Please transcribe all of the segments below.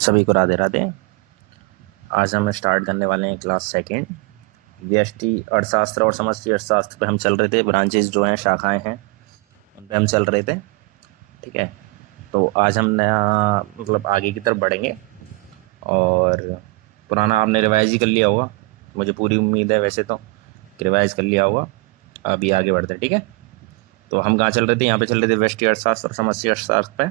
सभी को राधे राधे। आज हम स्टार्ट करने वाले हैं क्लास सेकंड। व्यष्टि अर्थशास्त्र और समष्टि अर्थशास्त्र पे हम चल रहे थे। ब्रांचेस जो हैं, शाखाएं हैं, उन पे हम चल रहे थे। ठीक है, तो आज हम नया मतलब आगे की तरफ बढ़ेंगे। और पुराना आपने रिवाइज ही कर लिया होगा, मुझे पूरी उम्मीद है वैसे तो कि रिवाइज कर लिया होगा। अभी आगे बढ़ते हैं। ठीक है, तो हम कहाँ चल रहे थे? यहाँ पे चल रहे थे व्यष्टि अर्थशास्त्र और समष्टि अर्थशास्त्र पे।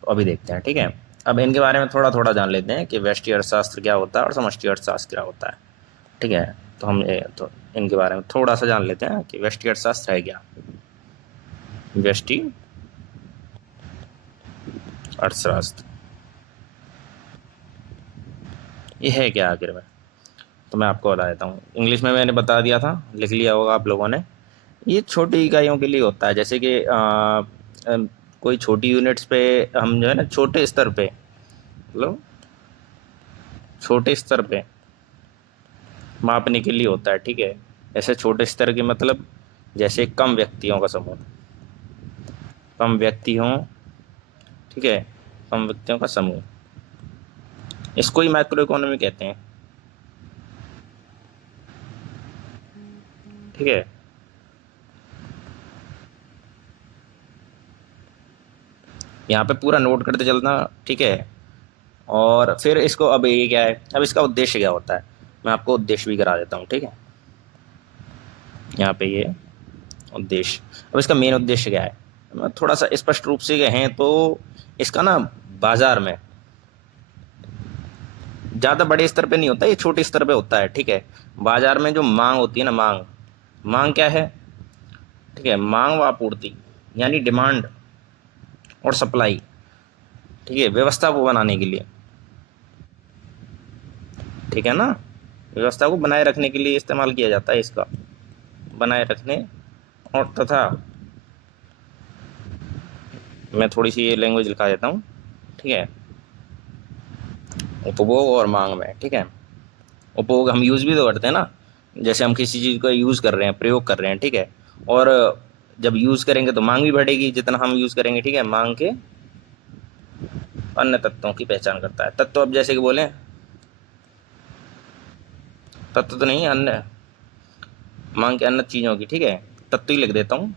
तो अभी देखते हैं। ठीक है, अब इनके बारे में थोड़ा थोड़ा जान लेते हैं कि व्यष्टि अर्थशास्त्र क्या होता है और समष्टि अर्थशास्त्र क्या होता है। ठीक है, तो हम तो इनके बारे में थोड़ा सा जान लेते हैं कि व्यष्टि अर्थशास्त्र है क्या। व्यष्टि अर्थशास्त्र ये है क्या आखिर में? तो मैं आपको बता देता हूँ। इंग्लिश में मैंने बता दिया था, लिख लिया होगा आप लोगों ने। ये छोटी इकाइयों के लिए होता है, जैसे कि कोई छोटी यूनिट्स पे हम जो है ना, छोटे स्तर पे मतलब छोटे स्तर पे मापने के लिए होता है। ठीक है, ऐसे छोटे स्तर के मतलब जैसे कम व्यक्तियों का समूह, कम व्यक्ति हों। ठीक है, कम व्यक्तियों का समूह, इसको ही माइक्रो इकोनॉमी कहते हैं। ठीक है, यहाँ पे पूरा नोट करते चलना। ठीक है, और फिर इसको अब ये क्या है, अब इसका उद्देश्य क्या होता है, मैं आपको उद्देश्य भी करा देता हूँ। ठीक है, यहाँ पे ये उद्देश्य, अब इसका मेन उद्देश्य क्या है, मैं थोड़ा सा स्पष्ट रूप से कहें तो इसका ना बाजार में ज़्यादा बड़े स्तर पे नहीं होता, ये छोटे स्तर पे होता है। ठीक है, बाजार में जो मांग होती है ना, मांग मांग क्या है? ठीक है, मांग व आपूर्ति यानी डिमांड और सप्लाई। ठीक है, व्यवस्था को बनाने के लिए। ठीक है ना, व्यवस्था को बनाए रखने के लिए इस्तेमाल किया जाता है इसका, बनाए रखने। और तथा मैं थोड़ी सी ये लैंग्वेज लिखा देता हूँ। ठीक है, उपभोग और मांग में। ठीक है, उपभोग हम यूज़ भी तो करते हैं ना, जैसे हम किसी चीज़ का यूज़ कर रहे हैं, प्रयोग कर रहे हैं। ठीक है, और जब यूज़ करेंगे तो मांग भी बढ़ेगी जितना हम यूज़ करेंगे। ठीक है, मांग के अन्य तत्वों की पहचान करता है। तत्व अब जैसे कि बोले, तत्व तो नहीं, अन्य, मांग के अन्य चीज़ों की। ठीक है, तत्व ही लिख देता हूँ।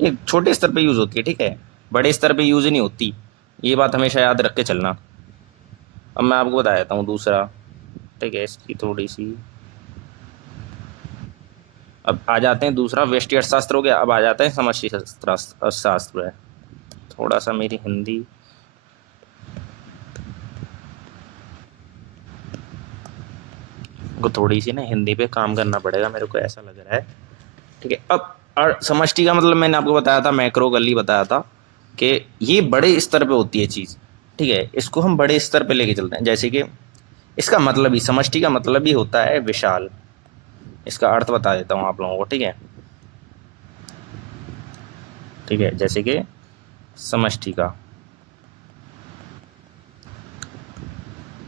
ये छोटे स्तर पे यूज़ होती है। ठीक है, बड़े स्तर पे यूज़ नहीं होती, ये बात हमेशा याद रख के चलना। अब मैं आपको बता देता हूँ दूसरा। ठीक है, इसकी थोड़ी सी, अब आ जाते हैं दूसरा। व्यष्टि अर्थशास्त्र हो गया, अब आ जाते हैं समष्टि अर्थशास्त्र है। थोड़ा सा मेरी हिंदी को थोड़ी सी ना हिंदी पे काम करना पड़ेगा, मेरे को ऐसा लग रहा है। ठीक है, अब समष्टि का मतलब मैंने आपको बताया था, मैक्रो गली बताया था कि ये बड़े स्तर पे होती है चीज़। ठीक है, इसको हम बड़े स्तर पे लेके चलते हैं। जैसे कि इसका मतलब ही, समष्टि का मतलब ही होता है विशाल। इसका अर्थ बता देता हूँ आप लोगों को। ठीक है, ठीक है, जैसे कि समष्टि का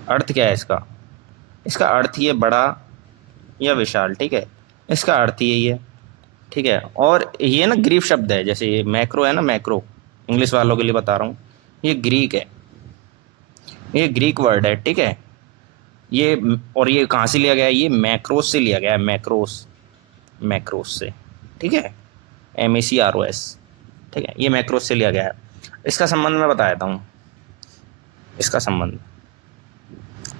अर्थ क्या है? इसका इसका अर्थ ये बड़ा या विशाल। ठीक है, इसका अर्थ यही है। ठीक है, और ये ना ग्रीक शब्द है, जैसे ये मैक्रो है ना, मैक्रो इंग्लिश वालों के लिए बता रहा हूँ, ये ग्रीक है, ये ग्रीक वर्ड है। ठीक है, ये, और ये कहाँ से लिया गया है? ये मैक्रोस से लिया गया है, मैक्रोस, मैक्रोस से। ठीक है, MACROS। ठीक है, ये मैक्रोस से लिया गया है। इसका संबंध मैं बता देता हूँ। इसका संबंध,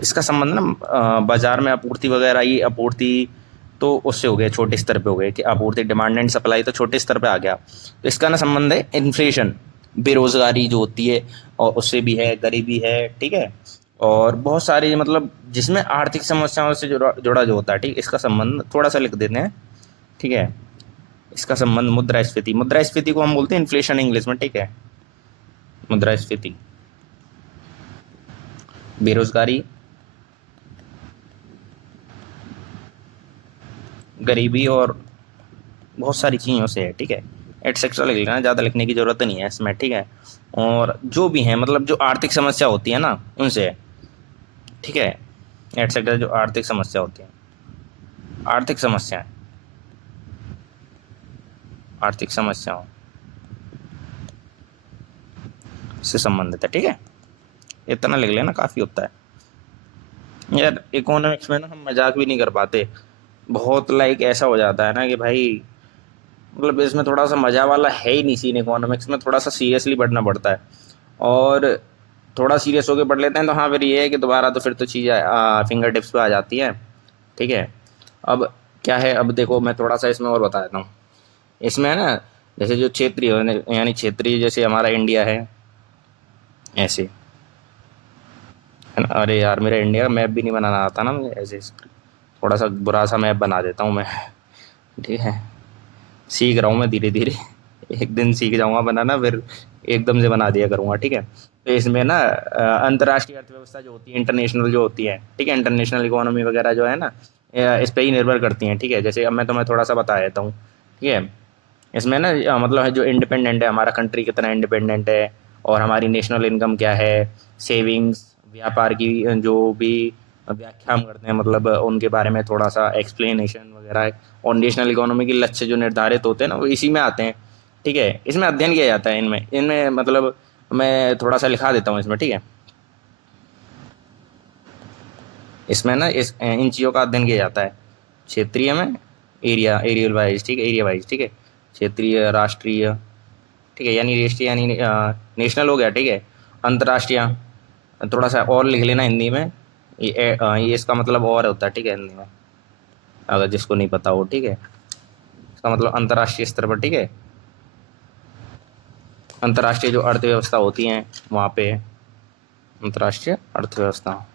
इसका संबंध ना बाजार में आपूर्ति वगैरह, ये आपूर्ति तो उससे हो गया, छोटे स्तर पे हो गए कि आपूर्ति, डिमांड एंड सप्लाई तो छोटे स्तर पे आ गया। तो इसका ना संबंध है इन्फ्लेशन, बेरोजगारी जो होती है, और उससे भी है, गरीबी है। ठीक है, और बहुत सारी मतलब जिसमें आर्थिक समस्याओं से जुड़ा जुड़ा जो होता है। ठीक, इसका संबंध थोड़ा सा लिख देते हैं। ठीक है, इसका संबंध मुद्रास्फीति, मुद्रास्फीति को हम बोलते हैं इन्फ्लेशन इंग्लिश में। ठीक है, मुद्रास्फीति, बेरोजगारी, गरीबी, और बहुत सारी चीज़ों से है। ठीक है, एटसेट्रा लिख लेना, ज़्यादा लिखने की ज़रूरत नहीं है इसमें। ठीक है, और जो भी हैं मतलब जो आर्थिक समस्या होती है ना, उनसे है। ठीक है, एटसेट्रा जो आर्थिक समस्या होती है, आर्थिक समस्याएं। आर्थिक समस्याओं से संबंधित है, ठीक है। इतना लिख लेना काफ़ी होता है। यार इकोनॉमिक्स में ना हम मजाक भी नहीं कर पाते, बहुत लाइक ऐसा हो जाता है ना कि भाई मतलब इसमें थोड़ा सा मजा वाला है ही नहीं, सीन इकोनॉमिक्स में थोड़ा सा सीरियसली पढ़ना पड़ता है। और थोड़ा सीरियस होकर पढ़ लेते हैं तो हाँ फिर ये है कि दोबारा तो फिर तो चीज़ें फिंगर टिप्स पे आ जाती हैं, ठीक है। अब क्या है, अब देखो मैं थोड़ा सा इसमें और बता देता हूँ। इसमें है ना, जैसे जो क्षेत्रीय यानी क्षेत्रीय जैसे हमारा इंडिया है ऐसे, है ना। अरे यार मेरा इंडिया का मैप भी नहीं बनाना आता ना मुझे, ऐसे थोड़ा सा बुरा सा मैप बना देता हूँ मैं, ठीक है। सीख रहा हूँ मैं धीरे धीरे, एक दिन सीख जाऊंगा बनाना, फिर एकदम से बना दिया करूंगा, ठीक है। तो इसमें ना अंतर्राष्ट्रीय अर्थव्यवस्था जो होती है, इंटरनेशनल जो होती है, ठीक है, इंटरनेशनल इकोनॉमी वगैरह जो है ना, इस पे ही निर्भर करती हैं, ठीक है। जैसे अब मैं तुम्हें थोड़ा सा बता देता हूँ, ठीक है। इसमें ना मतलब है जो इंडिपेंडेंट है, हमारा कंट्री कितना इंडिपेंडेंट है, और हमारी नेशनल इनकम क्या है, सेविंग्स, व्यापार की जो भी व्याख्या हम करते हैं, मतलब उनके बारे में थोड़ा सा एक्सप्लेनेशन वगैरह है। और नेशनल इकोनॉमी के लक्ष्य जो निर्धारित होते हैं ना, वो इसी में आते हैं, ठीक है। इसमें अध्ययन किया जाता है, इनमें इनमें मतलब मैं थोड़ा सा लिखा देता हूँ इसमें, ठीक है। इसमें ना इस इन चीज़ों का अध्ययन किया जाता है, क्षेत्रीय में, एरियल वाइज, ठीक है, एरिया वाइज, ठीक है। क्षेत्रीय, राष्ट्रीय, ठीक है, यानी राष्ट्रीय यानी नेशनल हो गया, ठीक है। अंतर्राष्ट्रीय, थोड़ा सा और लिख लेना हिंदी में, ये इसका मतलब और होता है, ठीक है, हिंदी में, अगर जिसको नहीं पता हो, ठीक है। इसका मतलब अंतर्राष्ट्रीय स्तर पर, ठीक है। अंतर्राष्ट्रीय जो अर्थव्यवस्था होती हैं वहाँ पे, अंतर्राष्ट्रीय अर्थव्यवस्था,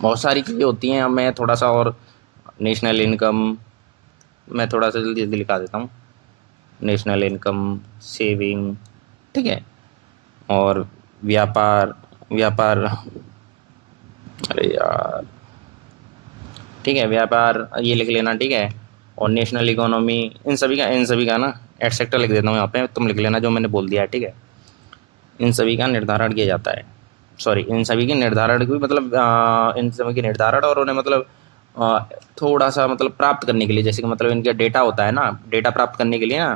बहुत सारी चीज़ें होती हैं। अब मैं थोड़ा सा और, नेशनल इनकम, मैं थोड़ा सा जल्दी जल्दी लिखा देता हूँ। नेशनल इनकम, सेविंग, ठीक है, और व्यापार, व्यापार, अरे यार, ठीक है, व्यापार ये लिख लेना, ठीक है। और नेशनल इकोनॉमी, इन सभी का ना एटसेट्रा लिख देता हूँ यहाँ पे, तुम लिख लेना जो मैंने बोल दिया है, ठीक है। इन सभी का निर्धारण किया जाता है, सॉरी, इन सभी के निर्धारण की मतलब इन सभी के निर्धारण और उन्हें मतलब अ, थोड़ा सा मतलब प्राप्त करने के लिए, जैसे कि मतलब इनका डेटा होता है ना, डेटा प्राप्त करने के लिए ना,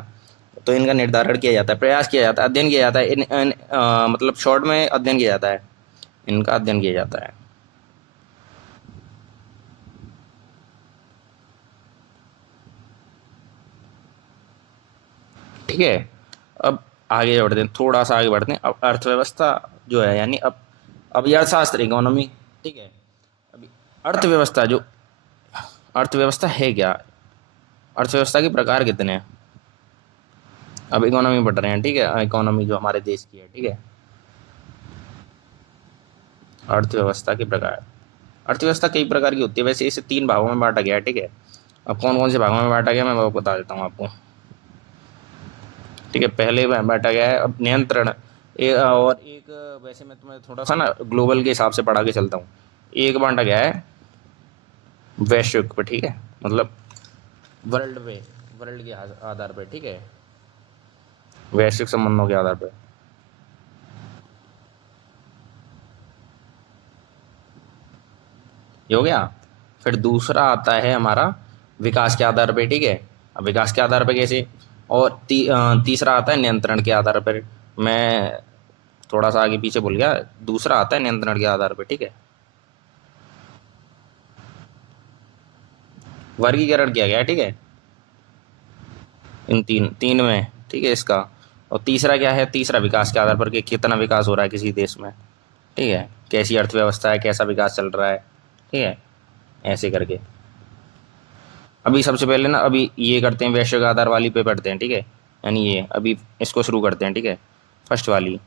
तो इनका निर्धारण किया जाता है, प्रयास किया जाता है, अध्ययन किया जाता है, मतलब शॉर्ट में अध्ययन किया जाता है, इनका अध्ययन किया जाता है। ठीक है। अब आगे बढ़ते हैं, थोड़ा सा आगे बढ़ते हैं। अब अर्थव्यवस्था जो है, यानी अब यह अर्थशास्त्र, इकोनॉमी, ठीक है। अभी अर्थव्यवस्था जो, अर्थव्यवस्था है क्या, अर्थव्यवस्था के प्रकार कितने हैं। अब इकोनॉमी पढ़ रहे हैं, ठीक है, इकोनॉमी जो हमारे देश की है, ठीक है। अर्थव्यवस्था के प्रकार, अर्थव्यवस्था कई प्रकार की होती है, वैसे इसे 3 भागों में बांटा गया है, ठीक है। अब कौन कौन से भागों में बांटा गया मैं वो बता देता हूँ आपको, ठीक है। पहले में बांटा गया है अब नियंत्रण, और एक, वैसे मैं तुम्हें थोड़ा सा ना ग्लोबल के हिसाब से पढ़ा के चलता हूँ। एक बांटा गया है वैश्विक पे, ठीक है, मतलब वर्ल्ड पे, वर्ल्ड के आधार पे, ठीक है, वैश्विक संबंधों के आधार पे, ये हो गया। फिर दूसरा आता है हमारा विकास के आधार पे, ठीक है। अब विकास के आधार पे कैसे, और तीसरा आता है नियंत्रण के आधार पर। मैं थोड़ा सा आगे पीछे भूल गया, दूसरा आता है नियंत्रण के आधार पे, ठीक है। वर्गीकरण किया गया है, ठीक है, इन तीन तीन में, ठीक है, इसका। और तीसरा क्या है, तीसरा विकास के आधार पर कि कितना विकास हो रहा है किसी देश में, ठीक है, कैसी अर्थव्यवस्था है, कैसा विकास चल रहा है, ठीक है, ऐसे करके। अभी सबसे पहले ना अभी ये करते हैं, वैश्विक आधार वाली पे पढ़ते हैं, ठीक है, यानी ये अभी इसको शुरू करते हैं, ठीक है। फर्स्ट वाली,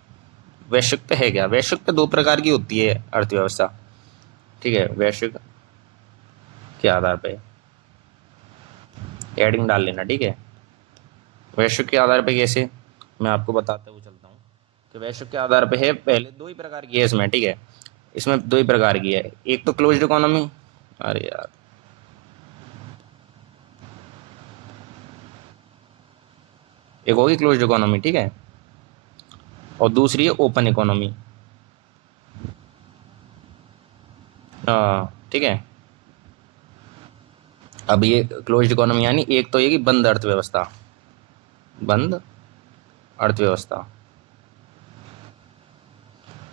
वैश्विक पे है क्या, वैश्विक पे 2 प्रकार की होती है अर्थव्यवस्था, ठीक है, वैश्विक के आधार पे, हेडिंग डाल लेना, ठीक है। वैश्विक के आधार पे कैसे, मैं आपको बताते हुए चलता हूँ कि वैश्विक के आधार पे है, पहले 2 ही प्रकार की है इसमें, ठीक है। इसमें 2 ही प्रकार की है, एक तो क्लोज्ड इकोनॉमी, अरे यार, एक होगी क्लोज्ड इकोनॉमी, ठीक है, और दूसरी है ओपन इकोनॉमी, ठीक है। अब ये क्लोज्ड इकोनॉमी यानी एक तो ये कि बंद अर्थव्यवस्था, बंद अर्थव्यवस्था,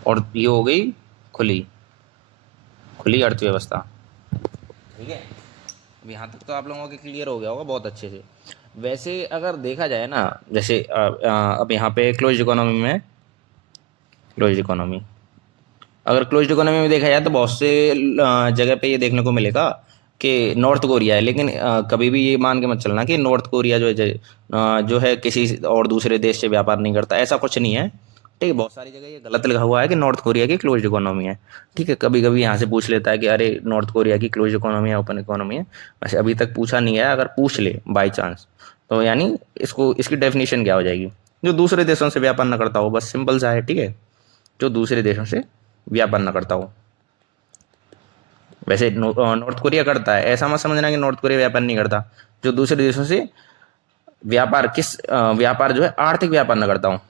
और ये हो गई खुली, खुली अर्थव्यवस्था। ठीक है, अब यहाँ तक तो आप लोगों के क्लियर हो गया होगा बहुत अच्छे से। वैसे अगर देखा जाए ना, जैसे अब यहाँ पे क्लोज्ड इकोनॉमी में, क्लोज्ड इकोनॉमी, अगर क्लोज्ड इकोनॉमी में देखा जाए तो बहुत से जगह पे ये देखने को मिलेगा कि नॉर्थ कोरिया है, लेकिन कभी भी ये मान के मत चलना कि नॉर्थ कोरिया जो है किसी और दूसरे देश से व्यापार नहीं करता, ऐसा कुछ नहीं है। ठीक है, बहुत सारी जगह ये गलत लिखा हुआ है कि नॉर्थ कोरिया की क्लोज्ड इकोनॉमी है। ठीक है, कभी कभी यहाँ से पूछ लेता है कि अरे नॉर्थ कोरिया की क्लोज्ड इकोनॉमी है ओपन इकोनॉमी है, वैसे अभी तक पूछा नहीं है, अगर पूछ ले बाई चांस तो यानी इसको इसकी डेफिनेशन क्या हो जाएगी, जो दूसरे देशों से व्यापार न करता हो, बस सिंपल सा है। ठीक है, जो दूसरे देशों से व्यापार न करता हो। वैसे नॉर्थ कोरिया करता है, ऐसा मत समझना कि नॉर्थ कोरिया व्यापार नहीं करता। जो दूसरे देशों से व्यापार व्यापार जो है आर्थिक व्यापार न करता हूँ,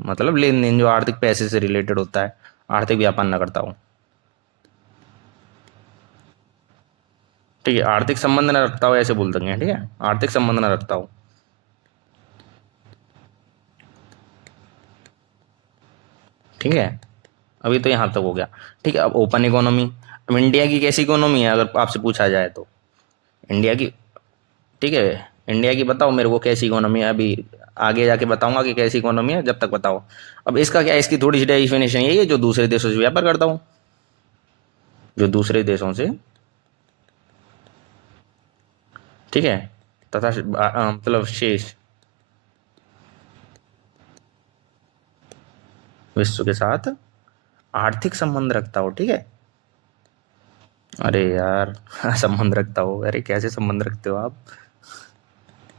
मतलब लेन देन जो आर्थिक पैसे से रिलेटेड होता है, आर्थिक व्यापार न करता हूँ। ठीक है, आर्थिक संबंध न रखता हो ऐसे बोल देंगे। ठीक है, आर्थिक संबंध न रखता हो। ठीक है, अभी तो यहाँ तक हो गया। ठीक है, अब ओपन इकोनॉमी, अब इंडिया की कैसी इकोनॉमी है अगर आपसे पूछा जाए तो, इंडिया की। ठीक है, इंडिया की बताओ मेरे को कैसी इकोनॉमी है, अभी आगे जाके बताऊंगा कि कैसी इकोनॉमी है, जब तक बताओ। अब इसका क्या है, इसकी थोड़ी सी डेफिनेशन यही है, जो दूसरे देशों से व्यापार करता हूँ, जो दूसरे देशों से। ठीक है, तथा मतलब शेष विश्व के साथ आर्थिक संबंध रखता हो। ठीक है, अरे यार संबंध रखता हो, अरे कैसे संबंध रखते हो आप,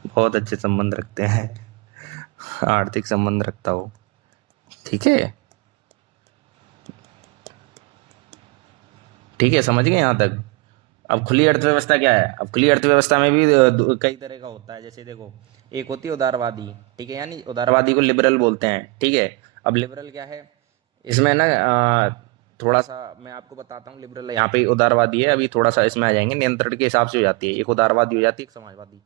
बहुत अच्छे संबंध रखते हैं। आर्थिक संबंध रखता हो। ठीक है, ठीक है, समझ गए यहाँ तक। अब खुली अर्थव्यवस्था क्या है, अब खुली अर्थव्यवस्था में भी कई तरह का होता है, जैसे देखो, एक होती है उदारवादी। ठीक है, यानी उदारवादी को लिबरल बोलते हैं। ठीक है, अब लिबरल क्या है, इसमें ना थोड़ा सा मैं आपको बताता हूँ। लिबरल यहाँ पे उदारवादी है, अभी थोड़ा सा इसमें आ जाएंगे, नियंत्रण के हिसाब से हो जाती है, एक उदारवादी हो जाती है, एक समाजवादी।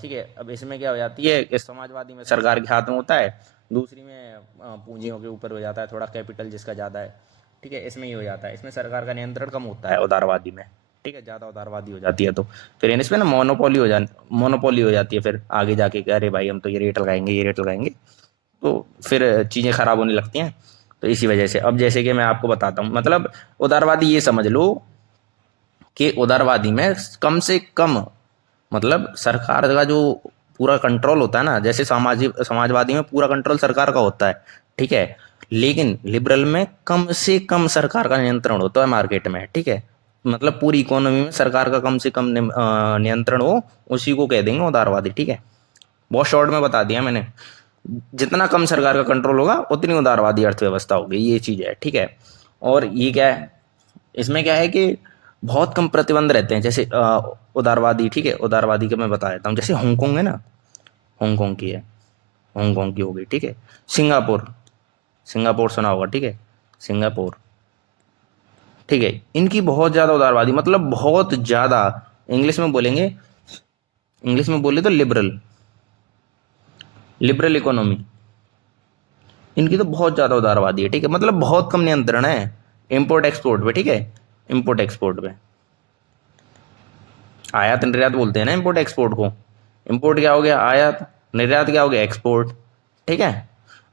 ठीक है, अब इसमें क्या हो जाती है, इस समाजवादी में सरकार के हाथ में होता है, दूसरी में पूंजियों के ऊपर हो जाता है, थोड़ा कैपिटल जिसका ज़्यादा है। ठीक है, इसमें ये हो जाता है, इसमें सरकार का नियंत्रण कम होता है उदारवादी में। ठीक है, ज़्यादा उदारवादी हो जाती है तो फिर इसमें ना मोनोपोली हो जाती है, फिर आगे जाके कि अरे भाई हम तो ये रेट लगाएंगे, ये रेट लगाएंगे, तो फिर चीज़ें खराब होने लगती हैं। तो इसी वजह से अब जैसे कि मैं आपको बताता हूँ, मतलब उदारवादी ये समझ लो कि उदारवादी में कम से कम, मतलब सरकार का जो पूरा कंट्रोल होता है ना, जैसे समाजवादी में पूरा कंट्रोल सरकार का होता है। ठीक है, लेकिन लिबरल में कम से कम सरकार का नियंत्रण होता है मार्केट में। ठीक है, मतलब पूरी इकोनॉमी में सरकार का कम से कम नियंत्रण हो, उसी को कह देंगे उदारवादी। ठीक है, बहुत शॉर्ट में बता दिया मैंने। जितना कम सरकार का कंट्रोल होगा उतनी उदारवादी अर्थव्यवस्था होगी, ये चीज़ है। ठीक है, और ये क्या है, इसमें क्या है कि बहुत कम प्रतिबंध रहते हैं, जैसे उदारवादी। ठीक है, उदारवादी का मैं बता देता हूँ, जैसे हांगकांग है ना, हांगकांग की है, हांगकांग की हो गई। ठीक है, सिंगापुर, सिंगापुर सुना होगा। ठीक है, सिंगापुर। ठीक है, इनकी बहुत ज़्यादा उदारवादी, मतलब बहुत ज़्यादा, इंग्लिश में बोलेंगे, इंग्लिश में बोले तो लिबरल, लिबरल इकोनॉमी। इनकी तो बहुत ज़्यादा उदारवादी है। ठीक है, मतलब बहुत कम नियंत्रण है इम्पोर्ट एक्सपोर्ट पे। ठीक है, इम्पोर्ट एक्सपोर्ट पे, आयात निर्यात बोलते हैं ना इम्पोर्ट एक्सपोर्ट को। इम्पोर्ट क्या हो गया आयात, निर्यात क्या हो गया एक्सपोर्ट। ठीक है,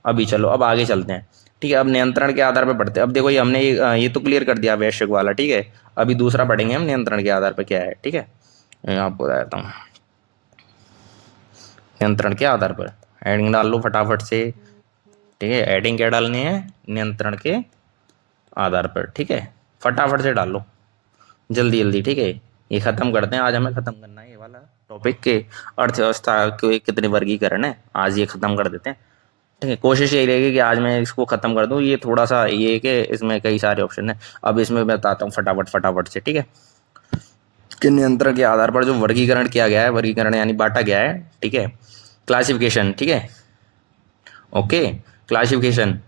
अभी चलो अब आगे चलते हैं। ठीक है, अब नियंत्रण के आधार पर पढ़ते हैं। अब देखो ये हमने ये तो क्लियर कर दिया वैश्विक वाला। ठीक है, अभी दूसरा पढ़ेंगे हम, नियंत्रण के आधार पर क्या है। ठीक है, मैं आपको बता देता हूँ, नियंत्रण के आधार पर हेडिंग डाल लो फटाफट से। ठीक है, हेडिंग क्या डालनी है, नियंत्रण के आधार पर। ठीक है, फटाफट से डाल लो, जल्दी जल्दी। ठीक है, ये खत्म करते हैं आज, हमें खत्म करना है ये वाला टॉपिक के अर्थव्यवस्था के कितने वर्गीकरण है, आज ये खत्म कर देते हैं। ठीक है, कोशिश यही रहेगी कि आज मैं इसको खत्म कर दूं। ये थोड़ा सा ये है कि इसमें कई सारे ऑप्शन है, अब इसमें मैं बताता हूँ फटाफट फटाफट से। ठीक है, कि नियंत्रण के आधार पर जो वर्गीकरण किया गया है, वर्गीकरण यानी बांटा गया है। ठीक है, क्लासिफिकेशन। ठीक है, ओके, क्लासिफिकेशन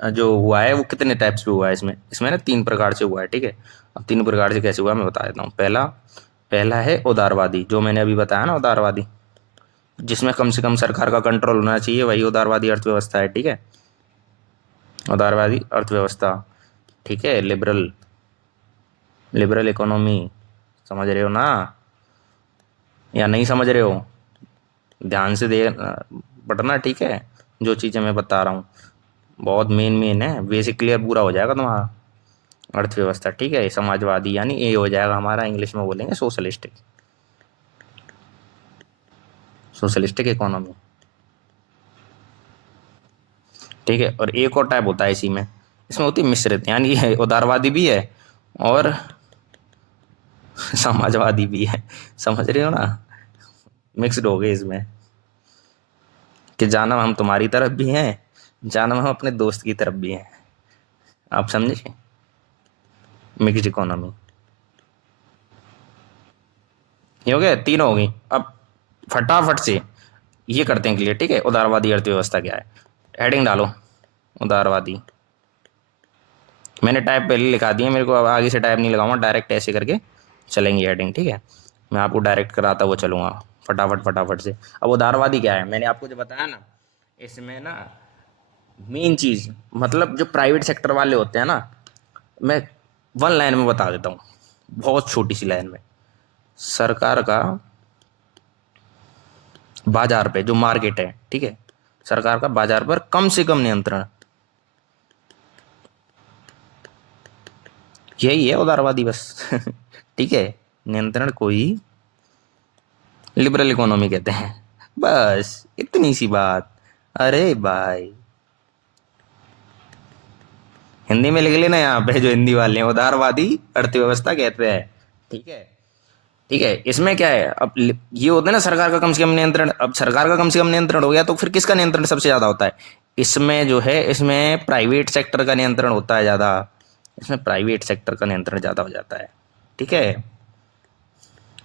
जो हुआ है वो कितने टाइप्स पे हुआ है, इसमें इसमें ना तीन प्रकार से हुआ है। ठीक है, अब तीन प्रकार से कैसे हुआ मैं बता देता हूँ। पहला पहला है उदारवादी, जो मैंने अभी बताया ना, उदारवादी, जिसमें कम से कम सरकार का कंट्रोल होना चाहिए, वही उदारवादी अर्थव्यवस्था है। ठीक है, उदारवादी अर्थव्यवस्था। ठीक है, लिबरल, लिबरल इकोनॉमी। समझ रहे हो ना, या नहीं समझ रहे हो? ध्यान से देख पढ़ना, ठीक है, जो चीज़ें मैं बता रहा हूँ बहुत मेन मेन है, बेसिक क्लियर पूरा हो जाएगा तुम्हारा। अर्थव्यवस्था, ठीक है, समाजवादी, यानी ये हो जाएगा हमारा, इंग्लिश में बोलेंगे सोशलिस्टिक, सोशलिस्टिक इकोनॉमी। ठीक है, और एक और टाइप होता है इसी में, इसमें होती है मिश्रित, यानी ये उदारवादी भी है और समाजवादी भी है। समझ रहे हो ना, मिक्स्ड हो गए इसमें, कि जानम हम तुम्हारी तरफ भी हैं, जानम हम अपने दोस्त की तरफ भी हैं। आप समझे, मिक्स्ड इकोनॉमी। ये हो गया, तीन हो गई। अब फटाफट से ये करते हैं क्लियर, ठीक है, उदारवादी अर्थव्यवस्था क्या है। हेडिंग डालो, उदारवादी। मैंने टाइप पहले लिखा दी है, मेरे को अब आगे से टाइप नहीं लगाऊंगा, डायरेक्ट ऐसे करके चलेंगे हेडिंग। ठीक है, मैं आपको डायरेक्ट कराता हुआ चलूँगा फटाफट फटाफट से। अब उदारवादी क्या है, मैंने आपको जो बताया ना, इसमें ना मेन चीज़, मतलब जो प्राइवेट सेक्टर वाले होते हैं ना, मैं वन लाइन में बता देता हूँ, बहुत छोटी सी लाइन में। सरकार का बाजार पे जो मार्केट है, ठीक है, सरकार का बाजार पर कम से कम नियंत्रण, यही है उदारवादी बस। ठीक है, नियंत्रण को ही लिबरल इकोनॉमी कहते हैं, बस इतनी सी बात। अरे भाई, हिंदी में लिख लेना यहाँ पे, जो हिंदी वाले हैं, उदारवादी अर्थव्यवस्था कहते हैं। ठीक है, ठीक है, इसमें क्या है, अब ये होता है ना सरकार का कम से कम नियंत्रण, अब सरकार का कम से कम नियंत्रण हो गया तो फिर किसका नियंत्रण सबसे ज्यादा होता है? इसमें जो है, इसमें प्राइवेट सेक्टर का नियंत्रण होता है ज्यादा, इसमें प्राइवेट सेक्टर का नियंत्रण ज्यादा हो जाता है। ठीक है,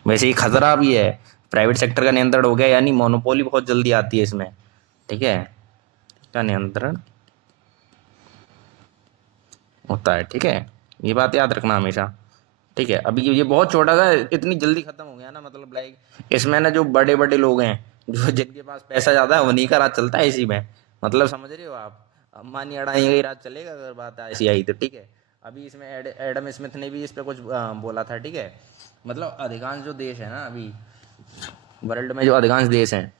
वैसे ही खतरा भी है, प्राइवेट सेक्टर का नियंत्रण हो गया यानी मोनोपोली बहुत जल्दी आती है इसमें। ठीक है, का नियंत्रण होता है। ठीक है, ये बात याद रखना हमेशा। ठीक है, अभी ये बहुत छोटा सा, इतनी जल्दी खत्म हो गया ना, मतलब लाइक इसमें ना जो बड़े बड़े लोग हैं, जो जिनके पास पैसा ज्यादा है, उन्हीं का राज चलता है इसी में। मतलब समझ रहे हो आप, अंबानी अडानी का ही राज चलेगा अगर बात ऐसी आई तो। ठीक है, अभी इसमें एडम स्मिथ ने भी इस पे कुछ बोला था। ठीक है, मतलब अधिकांश जो देश है ना अभी वर्ल्ड में, जो अधिकांश देश हैं,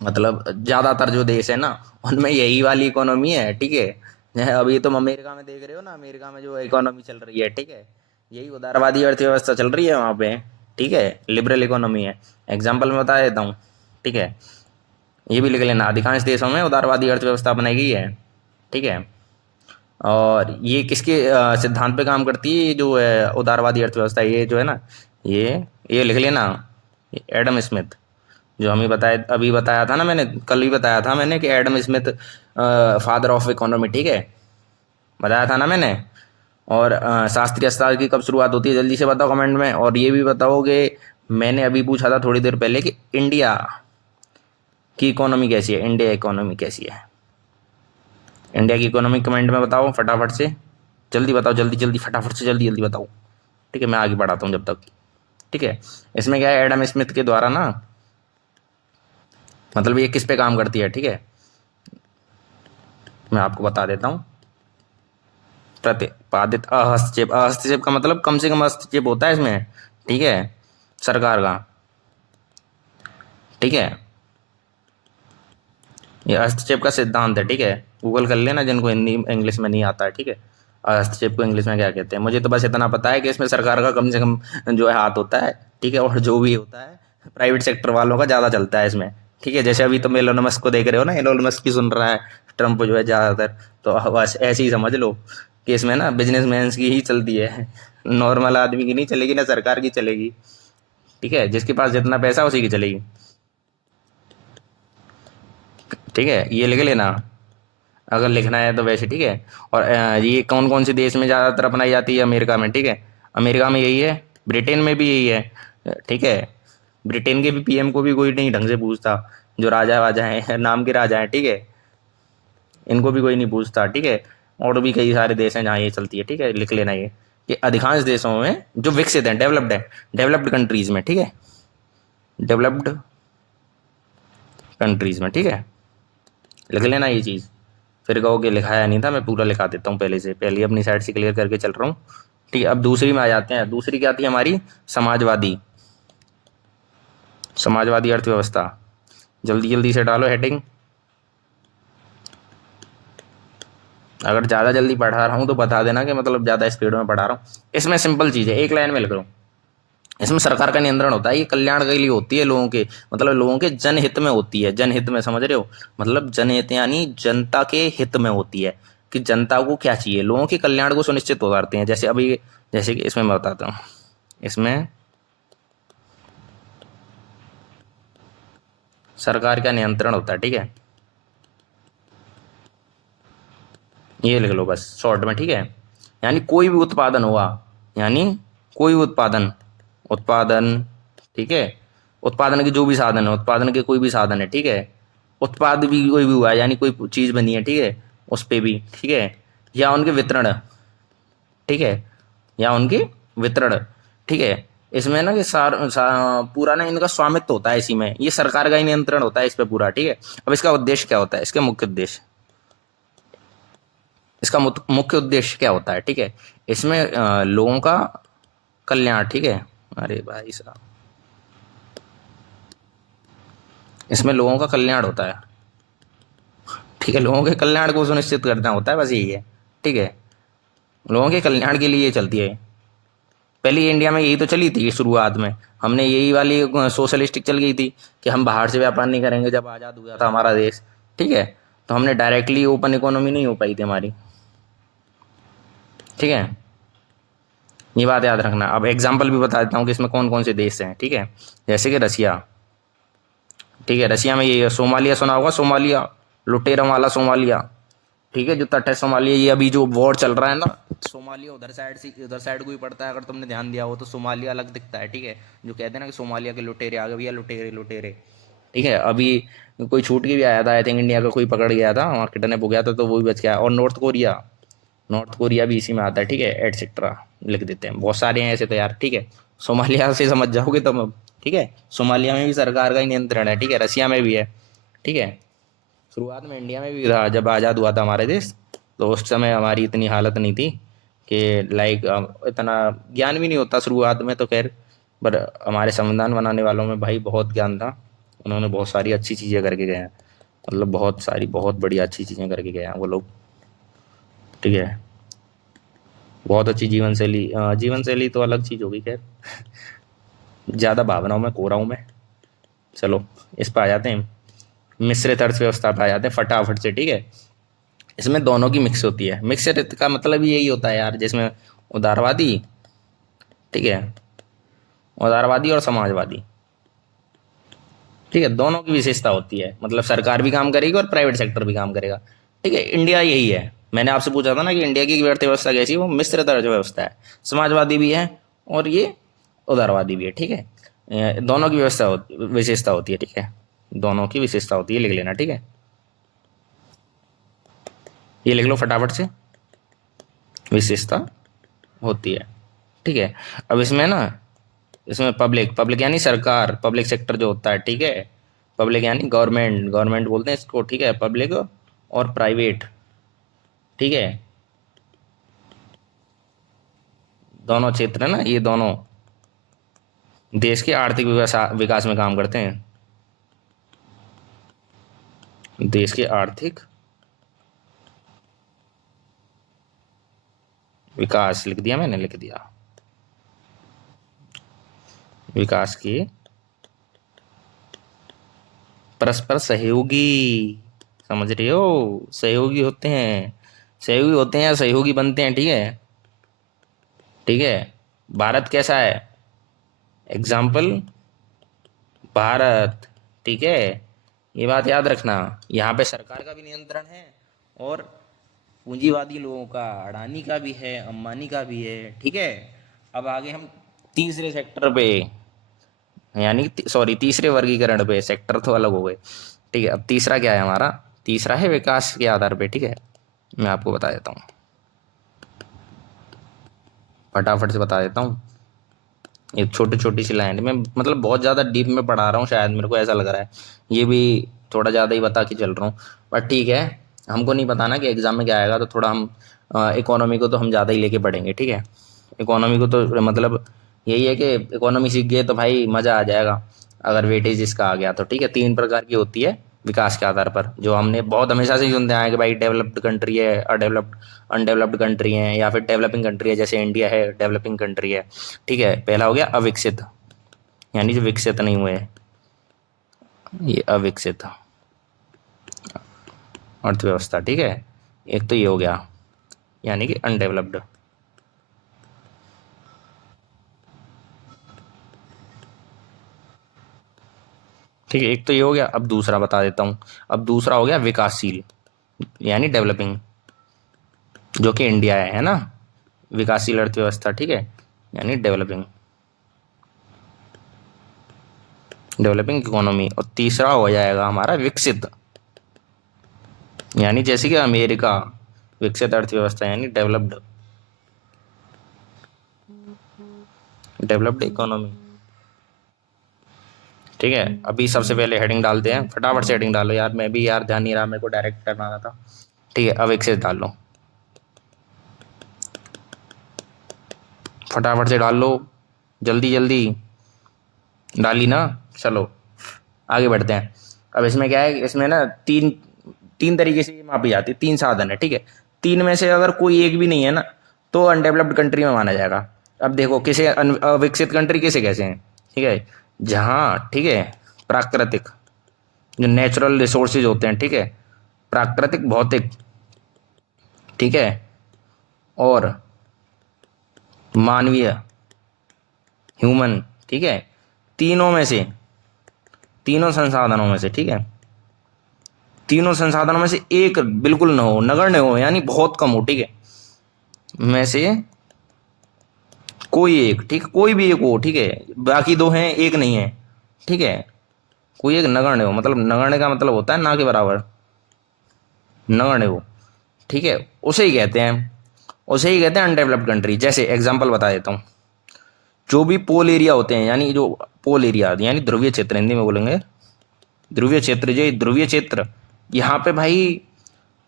मतलब ज्यादातर जो देश है ना, उनमें यही वाली इकोनॉमी है। ठीक है, अभी तुम अमेरिका में देख रहे हो ना, अमेरिका में जो इकोनॉमी चल रही है, ठीक है, यही उदारवादी अर्थव्यवस्था चल रही है वहाँ पे। ठीक है, लिबरल इकोनॉमी है। एग्जाम्पल में बता देता हूँ। ठीक है, ये भी लिख लेना, अधिकांश देशों में उदारवादी अर्थव्यवस्था बनाई गई है। ठीक है, और ये किसके सिद्धांत पे काम करती है, ये जो है उदारवादी अर्थव्यवस्था, ये जो है ना, ये लिख लेना, एडम स्मिथ, जो हमें बताया, अभी बताया था ना मैंने, कल भी बताया था मैंने कि Adam Smith father of economy. ठीक है, बताया था ना मैंने। और शास्त्रीय अर्थशास्त्र की कब शुरुआत होती है, जल्दी से बताओ कमेंट में। और ये भी बताओगे, मैंने अभी पूछा था थोड़ी देर पहले कि इंडिया की इकोनॉमी कैसी है, इंडिया इकोनॉमी कैसी है, इंडिया की इकोनॉमी कमेंट में बताओ फटाफट से, जल्दी बताओ, जल्दी जल्दी फटाफट से, जल्दी जल्दी बताओ। ठीक है, मैं आगे बढ़ाता हूँ जब तक। ठीक है, इसमें क्या है, एडम स्मिथ के द्वारा ना, मतलब ये किस पे काम करती है, ठीक है, मैं आपको बता देता हूँ। प्रतिपादित हस्तक्षेप, हस्तक्षेप का मतलब कम से कम हस्तक्षेप होता है इसमें। ठीक है, सरकार का। ठीक है, ये हस्तक्षेप का सिद्धांत है। ठीक है, गूगल कर लेना जिनको हिंदी इंग्लिश में नहीं आता है। ठीक है, हस्तक्षेप को इंग्लिश में क्या कहते हैं, मुझे तो बस इतना पता है कि इसमें सरकार का कम से कम जो है हाथ होता है। ठीक है, और जो भी होता है प्राइवेट सेक्टर वालों का ज़्यादा चलता है इसमें। ठीक है, जैसे अभी तुम एलोन मस्क को देख रहे हो ना, एलोन मस्क की सुन रहा है ट्रम्प जो है ज़्यादातर, तो बस ऐसे ही समझ लो कि इसमें ना बिजनेसमैन की ही चलती है, नॉर्मल आदमी की नहीं चलेगी, ना सरकार की चलेगी। ठीक है, जिसके पास जितना पैसा उसी की चलेगी। ठीक है, ये लिख लेना अगर लिखना है तो वैसे। ठीक है, और ये कौन कौन से देश में ज़्यादातर अपनाई जाती है, अमेरिका में। ठीक है, अमेरिका में यही है, ब्रिटेन में भी यही है। ठीक है, ब्रिटेन के भी पीएम को भी कोई नहीं ढंग से पूछता, जो राजा वाजा हैं, नाम के राजा हैं। ठीक है, इनको भी कोई नहीं पूछता। ठीक है, और भी कई सारे देश हैं जहाँ ये चलती है। ठीक है, लिख लेना ये। कि अधिकांश देशों में जो विकसित हैं, डेवलप्ड है, डेवलप्ड कंट्रीज में, ठीक है, डेवलप्ड कंट्रीज में, ठीक है, लिख लेना ये चीज़। फिर कहोगे लिखाया नहीं था, मैं पूरा लिखा देता हूँ पहले से, पहले अपनी साइड से क्लियर करके चल रहा हूँ। ठीक है, अब दूसरी में आ जाते हैं। दूसरी क्या थी हमारी? समाजवादी, समाजवादी अर्थव्यवस्था। जल्दी जल्दी से डालो हेडिंग। अगर ज़्यादा जल्दी पढ़ा रहा हूँ तो बता देना कि मतलब ज़्यादा स्पीड में पढ़ा रहा हूँ। इसमें सिंपल चीज़ है, एक लाइन में लिख लो। इसमें सरकार का नियंत्रण होता है, ये कल्याण के लिए होती है, लोगों के, मतलब लोगों के जनहित में होती है। जनहित में समझ रहे हो, मतलब जनहित यानी जनता के हित में होती है, कि जनता को क्या चाहिए, लोगों के कल्याण को सुनिश्चित करते हैं। जैसे अभी, जैसे कि इसमें मैं बताता हूँ, इसमें सरकार का नियंत्रण होता है, ठीक है, ये लिख लो बस शॉर्ट में, ठीक है। यानी कोई भी उत्पादन हुआ, यानी कोई भी उत्पादन, उत्पादन, ठीक है, उत्पादन के जो भी साधन है, उत्पादन के कोई भी साधन है, ठीक है, उत्पाद भी कोई भी हुआ है, यानी कोई चीज़ बनी है, ठीक है, उस पे भी, ठीक है, या उनके वितरण, ठीक है, या उनके वितरण, ठीक है। इसमें ना कि पूरा ना इनका स्वामित्व होता है, इसी में ये सरकार का ही नियंत्रण होता है इस पे पूरा, ठीक है। अब इसका उद्देश्य क्या होता है, इसके मुख्य उद्देश्य, इसका मुख्य उद्देश्य क्या होता है, ठीक है। इसमें लोगों का कल्याण, ठीक है। अरे भाई साहब, इसमें लोगों का कल्याण होता है, ठीक है, लोगों के कल्याण को सुनिश्चित करना होता है, बस यही है, ठीक है। लोगों के कल्याण के लिए ये चलती है। पहले इंडिया में यही तो चली थी शुरुआत में, हमने यही वाली सोशलिस्टिक चल गई थी कि हम बाहर से व्यापार नहीं करेंगे, जब आज़ाद हुआ था हमारा देश, ठीक है। तो हमने डायरेक्टली ओपन इकोनॉमी नहीं हो पाई थी हमारी, ठीक है, ये बात याद रखना। अब एग्जाम्पल भी बता देता हूँ कि इसमें कौन कौन से देश हैं, ठीक है। जैसे कि रसिया, ठीक है, रसिया में ये सोमालिया सुना होगा, सोमालिया, लुटेरा वाला सोमालिया, ठीक है, जो तट है सोमालिया, ये अभी जो वॉर चल रहा है ना, सोमालिया उधर साइड से, उधर साइड को ही पड़ता है, अगर तुमने ध्यान दिया हो तो सोमालिया अलग दिखता है, ठीक है। जो कहते हैं ना कि सोमालिया के लुटेरे आ गए भैया, लुटेरे लुटेरे, ठीक है। अभी कोई छूट के भी आया था, आई थिंक इंडिया का कोई पकड़ गया था, वहाँ किडनैप हो गया था, तो वो भी बच गया। और नॉर्थ कोरिया, नॉर्थ कोरिया भी इसी में आता है, ठीक है, एटसेट्रा लिख देते हैं, बहुत सारे हैं ऐसे तो यार, ठीक है। सोमालिया से समझ जाओगे तुम अब, ठीक है। सोमालिया में भी सरकार का ही नियंत्रण है, ठीक है, रसिया में भी है, ठीक है। शुरुआत में इंडिया में भी था, जब आज़ाद हुआ था हमारे देश, तो उस समय हमारी इतनी हालत नहीं थी कि लाइक इतना ज्ञान भी नहीं होता शुरुआत में तो खैर, पर हमारे संविधान बनाने वालों में भाई बहुत ज्ञान था, उन्होंने बहुत सारी अच्छी चीज़ें करके गए हैं, मतलब बहुत सारी बहुत बढ़िया अच्छी चीज़ें करके गए हैं वो लोग, ठीक है। बहुत अच्छी जीवन शैली, जीवन शैली तो अलग चीज़ होगी खैर, ज़्यादा भावनाओं में खो रहा हूँ मैं। चलो इस पर आ जाते हैं, मिश्रित अर्थव्यवस्था पे आ जाते हैं फटाफट से, ठीक है। इसमें दोनों की मिक्स होती है। मिक्सड का मतलब यही होता है यार, जिसमें उदारवादी, ठीक है, उदारवादी और समाजवादी, ठीक है, दोनों की विशेषता होती है, मतलब सरकार भी काम करेगी और प्राइवेट सेक्टर भी काम करेगा, ठीक है। इंडिया यही है, मैंने आपसे पूछा था ना कि इंडिया की अर्थव्यवस्था कैसी है, वो मिश्रित अर्थव्यवस्था है, समाजवादी भी है और ये उदारवादी भी है, ठीक है। दोनों की विशेषता होती है, ठीक है, दोनों की विशेषता होती है, लिख लेना, ठीक है, ये लिख लो फटाफट से, विशेषता होती है, ठीक है। अब इसमें ना, इसमें पब्लिक, पब्लिक यानी सरकार, पब्लिक सेक्टर जो होता है, ठीक है, पब्लिक यानी गवर्नमेंट, गवर्नमेंट बोलते हैं इसको, ठीक है, पब्लिक और प्राइवेट, ठीक है, दोनों क्षेत्र है ना, ये दोनों देश के आर्थिक विकास में काम करते हैं, देश के आर्थिक विकास, लिख दिया मैंने, लिख दिया, विकास की परस्पर सहयोगी, समझ रहे हो, सहयोगी होते हैं, सहयोगी होते हैं या सहयोगी बनते हैं, ठीक है, ठीक है। भारत कैसा है, एग्जाम्पल भारत, ठीक है, ये बात याद रखना। यहाँ पे सरकार का भी नियंत्रण है और पूंजीवादी लोगों का, अडानी का भी है, अंबानी का भी है, ठीक है। अब आगे हम तीसरे सेक्टर पे, यानी सॉरी तीसरे वर्गीकरण पे, सेक्टर तो अलग हो गए, ठीक है। अब तीसरा क्या है हमारा, तीसरा है विकास के आधार पे, ठीक है, मैं आपको बता देता हूँ। फटाफट से बता देता हूँ। एक छोटी छोटी सी लाइन में, मतलब बहुत ज़्यादा डीप में पढ़ा रहा हूँ शायद, मेरे को ऐसा लग रहा है। ये भी थोड़ा ज़्यादा ही बता के चल रहा हूँ, पर ठीक है। हमको नहीं पता ना कि एग्ज़ाम में क्या आएगा, तो थोड़ा हम इकोनॉमी को तो हम ज़्यादा ही लेके पढ़ेंगे, ठीक है। इकोनॉमी को तो मतलब यही है कि इकोनॉमी सीख गए तो भाई मज़ा आ जाएगा, अगर वेटेज इसका आ गया तो, ठीक है। 3 प्रकार की होती है विकास के आधार पर, जो हमने बहुत हमेशा से ही सुनते आए हैं कि भाई डेवलप्ड कंट्री है, अडेवलप्ड अनडेवलप्ड कंट्री है, या फिर डेवलपिंग कंट्री है, जैसे इंडिया है डेवलपिंग कंट्री है, ठीक है। पहला हो गया अविकसित, यानी जो विकसित नहीं हुए, ये अविकसित अर्थव्यवस्था, ठीक है। एक तो ये हो गया, यानी कि अनडेवलप्ड, ठीक है। एक तो ये हो गया, अब दूसरा बता देता हूँ। अब दूसरा हो गया विकासशील, यानी डेवलपिंग, जो कि इंडिया है ना, विकासशील अर्थव्यवस्था, ठीक है, यानी डेवलपिंग, डेवलपिंग इकोनॉमी। और तीसरा हो जाएगा हमारा विकसित, यानी जैसे कि अमेरिका, विकसित अर्थव्यवस्था यानी डेवलप्ड, डेवलप्ड इकोनॉमी, ठीक है। अभी सबसे पहले हेडिंग डालते हैं, फटाफट से हेडिंग डालो यार, मैं भी यार ध्यान नहीं रहा, मेरे को डायरेक्ट करना था, ठीक है। अविकसित डाल लो, फटाफट से डाल लो, जल्दी जल्दी डाली ना। चलो आगे बढ़ते हैं। अब इसमें क्या है, इसमें ना तीन तीन तरीके से ये मापी जाती है, 3 साधन है, ठीक है। तीन में से अगर कोई एक भी नहीं है ना, तो अनडेवलप्ड कंट्री में माना जाएगा। अब देखो किसे अविकसित कंट्री किसे कैसे हैं, ठीक है, जहाँ, ठीक है, प्राकृतिक जो नेचुरल रिसोर्सेज होते हैं, ठीक है, प्राकृतिक भौतिक, ठीक है, और मानवीय ह्यूमन, ठीक है, तीनों में से, तीनों संसाधनों में से, ठीक है, तीनों संसाधनों में से एक बिल्कुल न हो, नगण्य हो, यानी बहुत कम हो, ठीक है, में से कोई एक, ठीक, कोई भी एक हो, ठीक है, बाकी दो हैं एक नहीं है, ठीक है, कोई एक नगण्य हो, मतलब नगण्य का मतलब होता है ना के बराबर, नगण्य हो, ठीक है, उसे ही कहते हैं, उसे ही कहते हैं अनडेवलप्ड कंट्री। जैसे एग्जांपल बता देता हूँ, जो भी पोल एरिया होते हैं, यानी जो पोल एरिया यानी ध्रुवीय क्षेत्र, हिंदी में बोलेंगे ध्रुवीय क्षेत्र, जो ध्रुवीय क्षेत्र, यहाँ पे भाई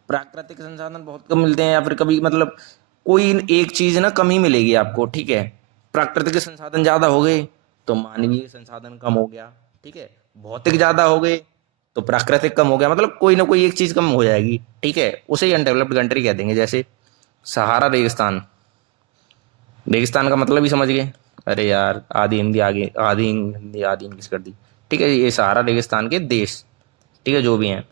प्राकृतिक संसाधन बहुत कम मिलते हैं, या फिर कभी मतलब कोई एक चीज ना कम ही मिलेगी आपको, ठीक है। प्राकृतिक संसाधन ज्यादा हो गए तो मानवीय संसाधन कम हो गया, ठीक है। भौतिक ज्यादा हो गए तो प्राकृतिक कम हो गया, मतलब कोई ना कोई एक चीज कम हो जाएगी, ठीक है, उसे ही अनडेवलप्ड कंट्री कह देंगे। जैसे सहारा रेगिस्तान, रेगिस्तान का मतलब ही समझ गए। अरे यार आधी हिंदी आगे, आधी हिंदी आधी इंग्लिश कर दी, ठीक है। ये सहारा रेगिस्तान के देश, ठीक है, जो भी हैं,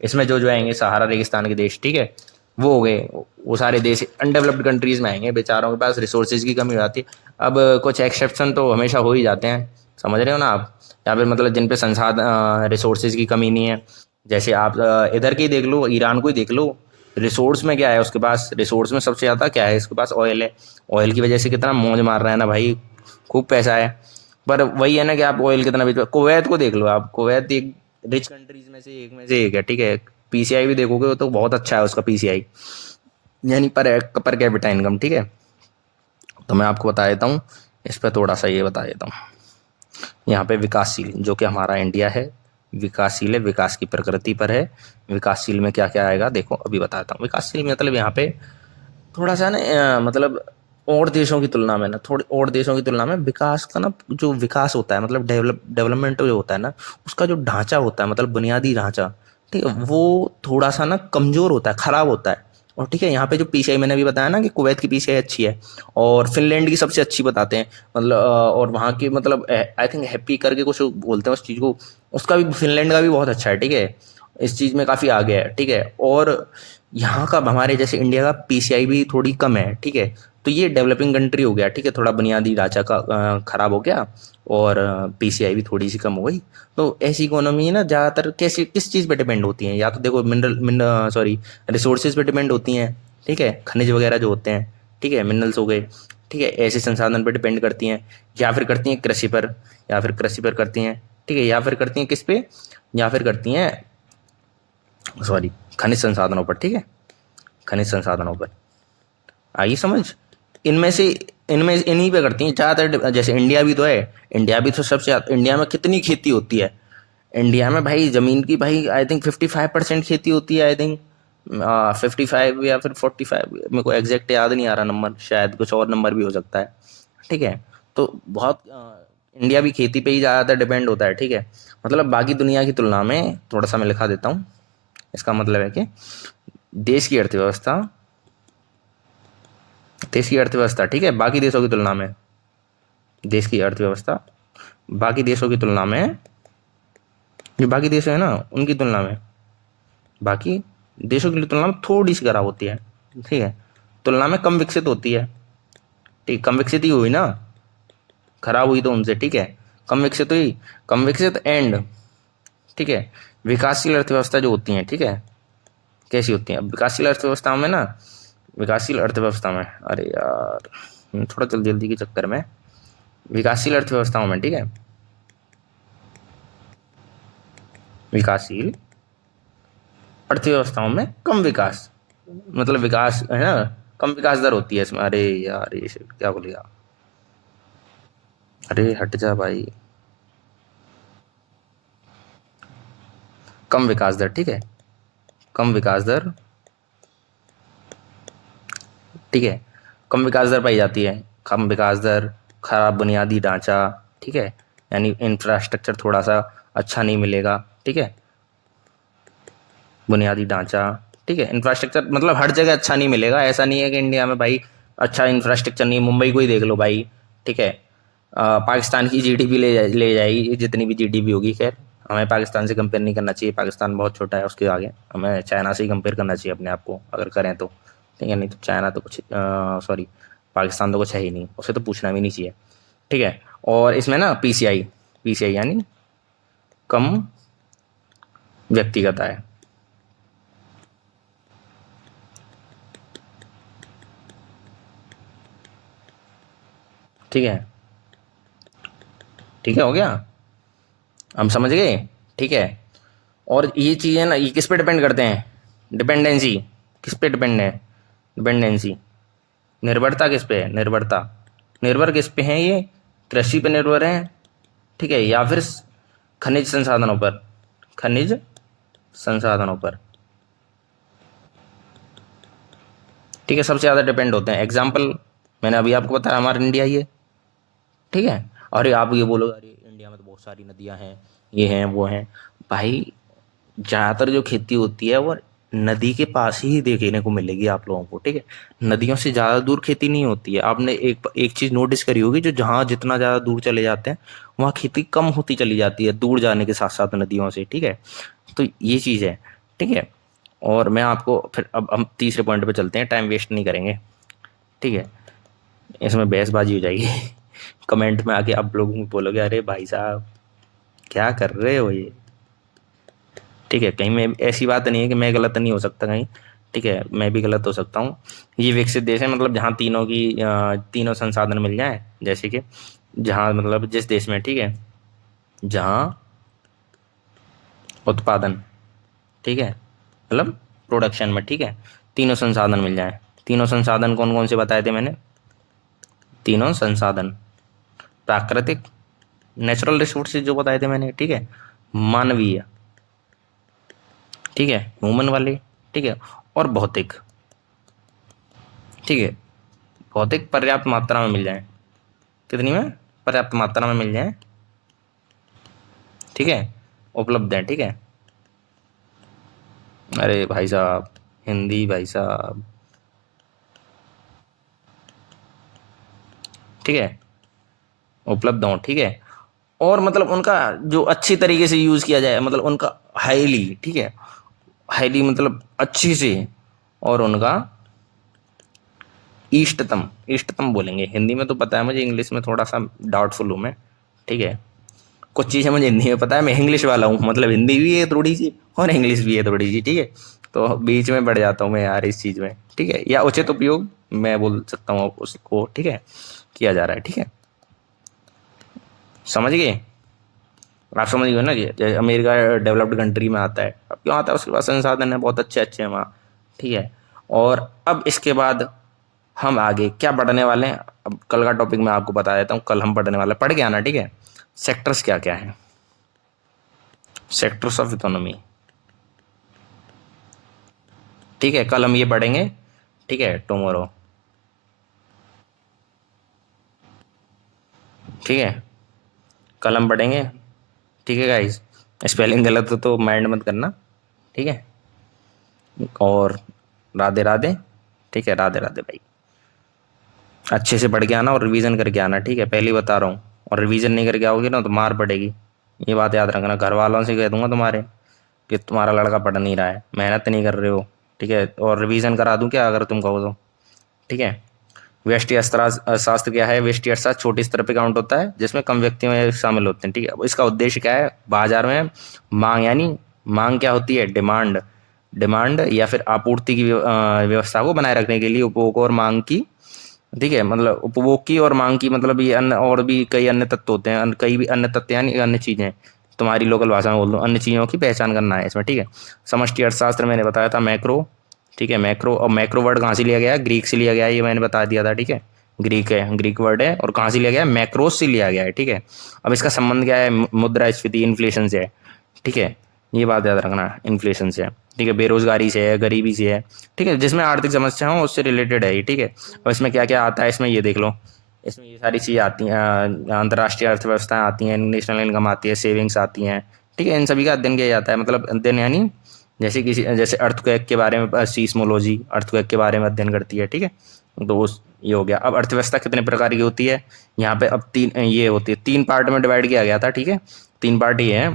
इसमें जो जो आएंगे सहारा रेगिस्तान के देश, ठीक है, वो हो गए, वो सारे देश अनडेवलप्ड कंट्रीज में आएंगे, बेचारों के पास रिसोर्सेज की कमी हो जाती है। अब कुछ एक्सेप्शन तो हमेशा हो ही जाते हैं, समझ रहे हो ना आप, या फिर मतलब जिन पे संसाधन रिसोर्सेज की कमी नहीं है। जैसे आप इधर के ही देख लो, ईरान को ही देख लो, रिसोर्स में क्या है उसके पास, रिसोर्स में सबसे ज़्यादा क्या है, इसके पास ऑयल है। ऑयल की वजह से कितना मौज मार रहा है ना भाई, खूब पैसा है। पर वही है ना कि आप ऑयल कितना बेच, कुवैत को देख लो आप, कुवैत एक रिच कंट्रीज में से एक, है, ठीक है। पीसीआई भी देखोगे तो बहुत अच्छा है उसका पीसीआई, यानी पर कैपिटा इनकम, ठीक है। तो मैं आपको बता देता हूँ, इस पर थोड़ा सा ये बता देता हूँ। यहाँ पे विकासशील, जो कि हमारा इंडिया है, विकासशील है, विकास की प्रकृति पर है। विकासशील में क्या क्या आएगा देखो, अभी बताता हूँ। विकासशील मतलब यहाँ पे थोड़ा सा ना मतलब और देशों की तुलना में ना, थोड़ी और देशों की तुलना में विकास का ना, जो विकास होता है मतलब डेवलपमेंट जो होता है ना, उसका जो ढांचा होता है, मतलब बुनियादी ढांचा, ठीक है, वो थोड़ा सा ना कमजोर होता है, खराब होता है। और ठीक है, यहाँ पे जो पीसीआई मैंने अभी बताया ना कि कुवैत की पीसीआई अच्छी है, और फिनलैंड की सबसे अच्छी बताते हैं, मतलब और वहाँ की मतलब आई थिंक हैप्पी करके कुछ बोलते हैं उस चीज़ को, उसका भी फिनलैंड का भी बहुत अच्छा है, ठीक है, इस चीज़ में काफ़ी आगे है, ठीक है। और यहाँ का हमारे जैसे इंडिया का पीसीआई भी थोड़ी कम है, ठीक है। तो ये डेवलपिंग कंट्री हो गया, ठीक है, थोड़ा बुनियादी ढांचा का खराब हो गया, और पीसीआई भी थोड़ी सी कम हो गई। तो ऐसी इकोनॉमी ना ज़्यादातर कैसे किस चीज़ पे डिपेंड होती है, या तो देखो मिनरल सॉरी रिसोर्सेज पे डिपेंड होती हैं, ठीक है, खनिज वगैरह जो होते हैं, ठीक है, मिनरल्स हो गए, ठीक है, ऐसे संसाधन पर डिपेंड करती हैं, या फिर करती हैं कृषि पर, या फिर कृषि पर करती हैं, ठीक है, या फिर करती हैं किस पे, या फिर करती हैं सॉरी खनिज संसाधनों पर, ठीक है, खनिज संसाधनों पर। आई समझ। इनमें से इनमें इन्हीं पे करती हैं ज़्यादातर। जैसे इंडिया भी तो है, इंडिया भी तो सबसे इंडिया में कितनी खेती होती है। इंडिया में भाई ज़मीन की भाई आई थिंक 55% खेती होती है आई थिंक। 55 या फिर 45, मेरे को एग्जैक्ट याद नहीं आ रहा नंबर, शायद कुछ और नंबर भी हो सकता है। ठीक है, तो बहुत इंडिया भी खेती पे ही ज़्यादातर डिपेंड होता है। ठीक है, मतलब बाकी दुनिया की तुलना में थोड़ा सा मैं लिखा देता हूँ। इसका मतलब है कि देश की अर्थव्यवस्था, देश की अर्थव्यवस्था ठीक है, बाकी देशों की तुलना में, देश की अर्थव्यवस्था बाकी देशों की तुलना में, जो बाकी देश है ना उनकी तुलना में, बाकी देशों की तुलना में थोड़ी सी खराब होती है। ठीक है, तुलना में कम विकसित होती है। ठीक, कम विकसित ही हुई ना, खराब हुई तो उनसे। ठीक है, कम विकसित हुई, कम विकसित एंड। ठीक है, विकासशील अर्थव्यवस्था जो होती हैं, ठीक है, कैसी होती हैं। अब विकासशील अर्थव्यवस्था में ना, विकासशील अर्थव्यवस्था में, अरे यार थोड़ा जल्दी जल्दी के चक्कर में, विकासशील अर्थव्यवस्थाओं में, ठीक है, विकासशील अर्थव्यवस्थाओं में कम विकास, मतलब विकास है ना, कम विकास दर होती है इसमें। अरे यार ये क्या बोलेगा, अरे हट जा भाई, कम विकास दर। ठीक है, कम विकास दर, ठीक है, कम विकास दर पाई जाती है। कम विकास दर, खराब बुनियादी ढांचा, ठीक है, यानी इंफ्रास्ट्रक्चर थोड़ा सा अच्छा नहीं मिलेगा। ठीक है, बुनियादी ढांचा, ठीक है, इंफ्रास्ट्रक्चर मतलब हर जगह अच्छा नहीं मिलेगा। ऐसा नहीं है कि इंडिया में भाई अच्छा इंफ्रास्ट्रक्चर नहीं है, मुंबई को ही देख लो भाई। ठीक है, पाकिस्तान की जीडीपी ले जाएगी जितनी भी जीडीपी होगी। खैर हमें पाकिस्तान से कंपेयर नहीं करना चाहिए, पाकिस्तान बहुत छोटा है उसके आगे। हमें चाइना से ही कंपेयर करना चाहिए अपने आप को, अगर करें तो। ठीक है, नहीं तो चाइना तो कुछ, सॉरी, पाकिस्तान तो कुछ है ही नहीं, उसे तो पूछना भी नहीं चाहिए। ठीक है, और इसमें ना पीसीआई, पीसीआई यानी कम व्यक्तिगत आय। ठीक है, ठीक है, हो गया, हम समझ गए। ठीक है, और ये चीज़ें ना ये किस पे डिपेंड करते हैं, डिपेंडेंसी, किस पे डिपेंड है, डिपेंडेंसी, निर्भरता किस पे है, निर्भरता, निर्भर किस पे है ये, कृषि पे निर्भर है। ठीक है, या फिर खनिज संसाधनों पर, खनिज संसाधनों पर। ठीक है, सबसे ज़्यादा डिपेंड होते हैं। एग्जाम्पल मैंने अभी आपको बताया, हमारा इंडिया ही है। ठीक है, अरे आप ये बोलोगे अरे इंडिया में तो बहुत सारी नदियां हैं, ये हैं वो हैं। भाई ज़्यादातर जो खेती होती है वो नदी के पास ही देखने को मिलेगी आप लोगों को। ठीक है, नदियों से ज़्यादा दूर खेती नहीं होती है। आपने एक एक चीज़ नोटिस करी होगी, जो जहाँ जितना ज़्यादा दूर चले जाते हैं वहाँ खेती कम होती चली जाती है, दूर जाने के साथ साथ नदियों से। ठीक है, तो ये चीज़ है। ठीक है, और मैं आपको फिर अब हम तीसरे पॉइंट पे चलते हैं, टाइम वेस्ट नहीं करेंगे। ठीक है, इसमें बहसबाजी हो जाएगी कमेंट में आके आप लोग बोलोगे अरे भाई साहब क्या कर रहे हो ये। ठीक है, कहीं मैं, ऐसी बात नहीं है कि मैं गलत नहीं हो सकता कहीं। ठीक है, मैं भी गलत हो सकता हूँ। ये विकसित देश है मतलब जहाँ तीनों की तीनों संसाधन मिल जाए, जैसे कि जहाँ मतलब जिस देश में, ठीक है, जहाँ उत्पादन, ठीक है, मतलब प्रोडक्शन में, ठीक है, तीनों संसाधन मिल जाए। तीनों संसाधन कौन कौन से बताए थे मैंने, तीनों संसाधन, प्राकृतिक, नेचुरल रिसोर्सेज जो बताए थे मैंने, ठीक है, मानवीय, ठीक है, ह्यूमन वाले, ठीक है, और भौतिक। ठीक है, भौतिक पर्याप्त मात्रा में मिल जाए, कितनी में, पर्याप्त मात्रा में मिल जाए। ठीक है, उपलब्ध है। ठीक है, अरे भाई साहब हिंदी भाई साहब, ठीक है, उपलब्ध हो। ठीक है, और मतलब उनका जो अच्छी तरीके से यूज़ किया जाए, मतलब उनका हाईली, ठीक है, हाईली मतलब अच्छी से, और उनका इष्टतम, इष्टतम बोलेंगे हिंदी में तो पता है मुझे, इंग्लिश में थोड़ा सा डाउटफुल हूँ मैं। ठीक है, कुछ चीज़ें मुझे हिंदी में पता है, मैं इंग्लिश वाला हूँ, मतलब हिंदी भी है थोड़ी सी और इंग्लिश भी है थोड़ी सी। ठीक है, तो बीच में बढ़ जाता हूँ मैं यार इस चीज़ में। ठीक है, या उचित उपयोग मैं बोल सकता हूँ उसको। ठीक है, किया जा रहा है। ठीक है, समझ गए, आप समझ गए ना। ये अमेरिका डेवलप्ड कंट्री में आता है, अब क्यों आता है, उसके पास संसाधन है बहुत अच्छे अच्छे हैं वहाँ। ठीक है, और अब इसके बाद हम आगे क्या पढ़ने वाले हैं, अब कल का टॉपिक मैं आपको बता देता हूँ। कल हम पढ़ने वाले, पढ़ के आना, ठीक है। सेक्टर्स क्या क्या है, सेक्टर्स ऑफ इकोनॉमी, ठीक है, कल हम ये पढ़ेंगे, ठीक है, टुमारो, ठीक है, कल हम पढ़ेंगे, ठीक है गाइस। स्पेलिंग गलत हो तो माइंड मत करना, ठीक है। और राधे राधे, ठीक है, राधे राधे भाई। अच्छे से पढ़ के आना और रिवीजन करके आना, ठीक है, पहले ही बता रहा हूँ। और रिवीजन नहीं करके आओगे ना तो मार पड़ेगी, ये बात याद रखना। घर वालों से कह दूंगा तुम्हारे कि तुम्हारा लड़का पढ़ नहीं रहा है, मेहनत नहीं कर रहे हो, ठीक है। और रिवीजन करा दूं क्या अगर तुम कहो तो, ठीक है। व्यष्टि शास्त्र क्या है, व्यष्टि अर्थशास्त्र छोटे स्तर पे काउंट होता है जिसमें कम व्यक्ति में शामिल होते हैं, ठीक है। अब इसका उद्देश्य क्या है, बाजार में मांग, यानी मांग क्या होती है, डिमांड, डिमांड या फिर आपूर्ति की व्यवस्था को बनाए रखने के लिए उपभोग और मांग की, ठीक है, मतलब उपभोग की और मांग की, मतलब ये अन्य और भी कई अन्य तत्व होते हैं, कई भी अन्य तत्व यानी अन्य चीजें, तुम्हारी लोकल भाषा में बोल दो, अन्य चीजों की पहचान करना है इसमें, ठीक है। समष्टि अर्थशास्त्र मैंने बताया था मैक्रो, ठीक है, मैक्रो। और मैक्रो वर्ड कहाँ से लिया गया है, ग्रीक से लिया गया है, ये मैंने बता दिया था, ठीक है। ग्रीक है, ग्रीक वर्ड है, और कहाँ से लिया गया है, मैक्रोस से लिया गया है, ठीक है। अब इसका संबंध क्या है, मुद्रास्फीति, इन्फ्लेशन से है, ठीक है, ये बात याद रखना, इन्फ्लेशन से है, ठीक है, बेरोजगारी से है, गरीबी से है, ठीक है, जिसमें आर्थिक समस्या हो उससे रिलेटेड है ये, ठीक है। और इसमें क्या क्या आता है, इसमें ये देख लो, इसमें ये सारी चीज़ें आती हैं, अंतर्राष्ट्रीय अर्थव्यवस्थाएं आती हैं, नेशनल इनकम आती है, सेविंग्स आती हैं, ठीक है, इन सभी का अध्ययन किया जाता है, मतलब अध्ययन यानी जैसे किसी, जैसे अर्थक्वेक के बारे में सीस्मोलॉजी अर्थक्वेक के बारे में अध्ययन करती है, ठीक है। तो उस ये हो गया। अब अर्थव्यवस्था कितने प्रकार की होती है, यहाँ पे अब तीन ये होती है, तीन पार्ट में डिवाइड किया गया था, ठीक है। तीन पार्ट ये है,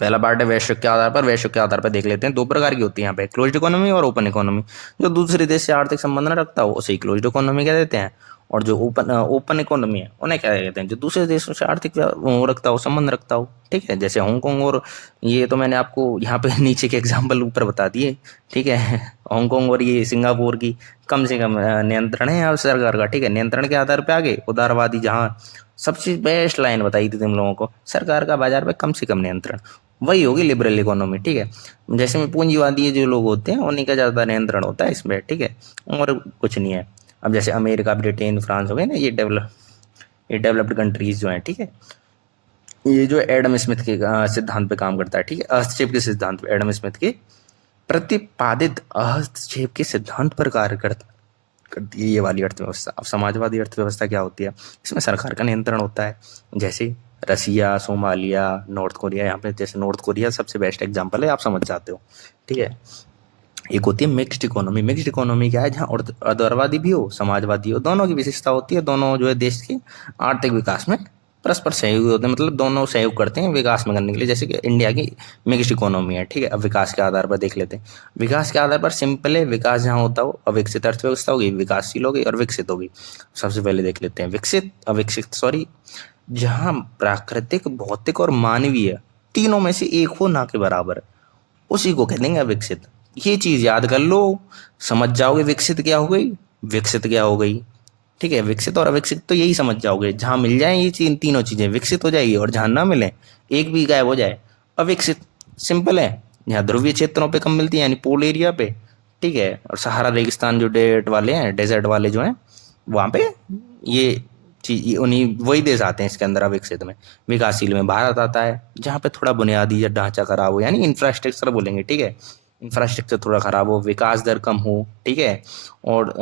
पहला पार्ट है वैश्विक के आधार पर, वैश्विक के आधार पर देख लेते हैं, दो प्रकार की होती है यहाँ पे, क्लोज्ड इकोनॉमी और ओपन इकोनॉमी। जो दूसरे देश से आर्थिक संबंध न रखता हो उसे ही क्लोज्ड इकोनॉमी कह देते हैं, और जो ओपन ओपन इकोनॉमी है उन्हें क्या कहते हैं, जो दूसरे देशों से आर्थिक वो रखता हो, संबंध रखता हो, ठीक है, जैसे हांगकांग। और ये तो मैंने आपको यहाँ पे नीचे के एग्जाम्पल ऊपर बता दिए, ठीक है। हांगकांग और ये सिंगापुर की कम से कम नियंत्रण है यहाँ सरकार का, ठीक है, नियंत्रण के आधार पर आगे उदारवादी, जहाँ सबसे बेस्ट लाइन बताई थी तुम लोगों को, सरकार का बाजार पे कम से कम नियंत्रण, वही होगी लिबरल इकोनॉमी, ठीक है। जैसे में पूंजीवादी जो लोग होते हैं उन्हीं का ज़्यादा नियंत्रण होता है इसमें, ठीक है, और कुछ नहीं है। अब जैसे अमेरिका, ब्रिटेन, फ्रांस हो गए ना, ये डेवलप्ड कंट्रीज जो हैं, ठीक है, ये जो एडम स्मिथ के सिद्धांत पे काम करता है, ठीक है, हस्तक्षेप के सिद्धांत पे, एडम स्मिथ के प्रतिपादित हस्तक्षेप के सिद्धांत पर कार्य करती है ये वाली अर्थव्यवस्था। अब समाजवादी अर्थव्यवस्था क्या होती है, इसमें सरकार का नियंत्रण होता है, जैसे रसिया, सोमालिया, नॉर्थ कोरिया। यहाँ पे जैसे नॉर्थ कोरिया सबसे बेस्ट एग्जांपल है, आप समझ जाते हो, ठीक है। एक होती है मिक्स्ड इकोनॉमी, मिक्स्ड इकोनॉमी क्या है, जहाँ उदारवादी भी हो, समाजवादी हो, दोनों की विशेषता होती है, दोनों जो है देश के आर्थिक विकास में परस्पर सहयोगी होते हैं, मतलब दोनों सहयोग करते हैं विकास में करने के लिए, जैसे कि इंडिया की मिक्स्ड इकोनॉमी है, ठीक है। अब विकास के आधार पर देख लेते हैं, विकास के आधार पर सिंपल है, विकास जहाँ होता हो, अविकसित अर्थव्यवस्था होगी, विकासशील होगी और विकसित होगी। सबसे पहले देख लेते हैं विकसित, अविकसित सॉरी, जहाँ प्राकृतिक, भौतिक और मानवीय तीनों में से एक हो, ना के बराबर, उसी को कह देंगे अविकसित। ये चीज याद कर लो, समझ जाओगे विकसित क्या हो गई, विकसित क्या हो गई, ठीक है। विकसित और अविकसित तो यही समझ जाओगे, जहां मिल जाए ये तीनों चीजें विकसित हो जाएगी, और जहां ना मिले, एक भी गायब हो जाए, अविकसित। सिंपल है, यहाँ ध्रुवीय क्षेत्रों पे कम मिलती है यानी पोल एरिया पे, ठीक है, और सहारा रेगिस्तान जो डेजर्ट वाले हैं, डेजर्ट वाले जो हैं, वहाँ पे ये चीज, उन्हीं वही देश आते हैं इसके अंदर अविकसित में। विकासशील में भारत आता है, जहाँ पे थोड़ा बुनियादी या ढांचा खराब हो, यानी इंफ्रास्ट्रक्चर बोलेंगे, ठीक है, इंफ्रास्ट्रक्चर थोड़ा खराब हो, विकास दर कम हो, ठीक है, और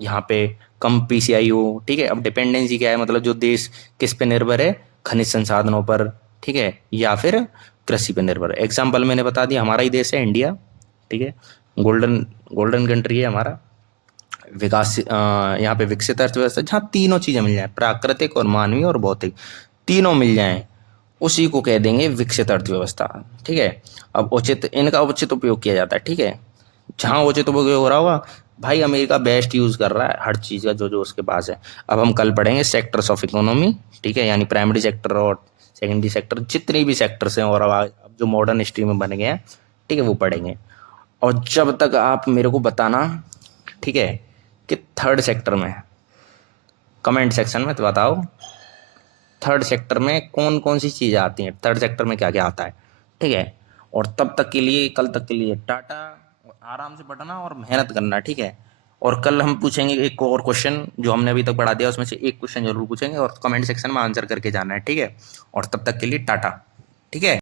यहाँ पे कम पीसीआई हो, ठीक है। अब डिपेंडेंसी क्या है, मतलब जो देश किस पे निर्भर है, खनिज संसाधनों पर, ठीक है, या फिर कृषि पर निर्भर है। एग्जाम्पल मैंने बता दिया, हमारा ही देश है इंडिया, ठीक है, गोल्डन गोल्डन कंट्री है हमारा, विकास यहाँ पे विकसित अर्थव्यवस्था, जहाँ तीनों चीजें मिल जाए, प्राकृतिक और मानवीय और भौतिक तीनों मिल जाएं, उसी को कह देंगे विकसित अर्थव्यवस्था, ठीक है। अब उचित, इनका उचित उपयोग किया जाता है, ठीक है, जहाँ उचित उपयोग हो रहा होगा, भाई अमेरिका बेस्ट यूज कर रहा है हर चीज का जो जो उसके पास है। अब हम कल पढ़ेंगे सेक्टर्स ऑफ इकोनॉमी, ठीक है, यानी प्राइमरी सेक्टर और सेकेंडरी सेक्टर, जितने भी सेक्टर्स हैं, और अब जो मॉडर्न हिस्ट्री में बन गए हैं, ठीक है, वो पढ़ेंगे। और जब तक आप मेरे को बताना, ठीक है, कि थर्ड सेक्टर में, कमेंट सेक्शन में तो बताओ थर्ड सेक्टर में कौन कौन सी चीज़ें आती हैं, थर्ड सेक्टर में क्या क्या आता है, ठीक है। और तब तक के लिए, कल तक के लिए टाटा, और आराम से पढ़ना और मेहनत करना, ठीक है। और कल हम पूछेंगे एक और क्वेश्चन जो हमने अभी तक पढ़ा दिया उसमें से एक क्वेश्चन जरूर पूछेंगे और कमेंट सेक्शन में आंसर करके जाना है, ठीक है। और तब तक के लिए टाटा, ठीक है।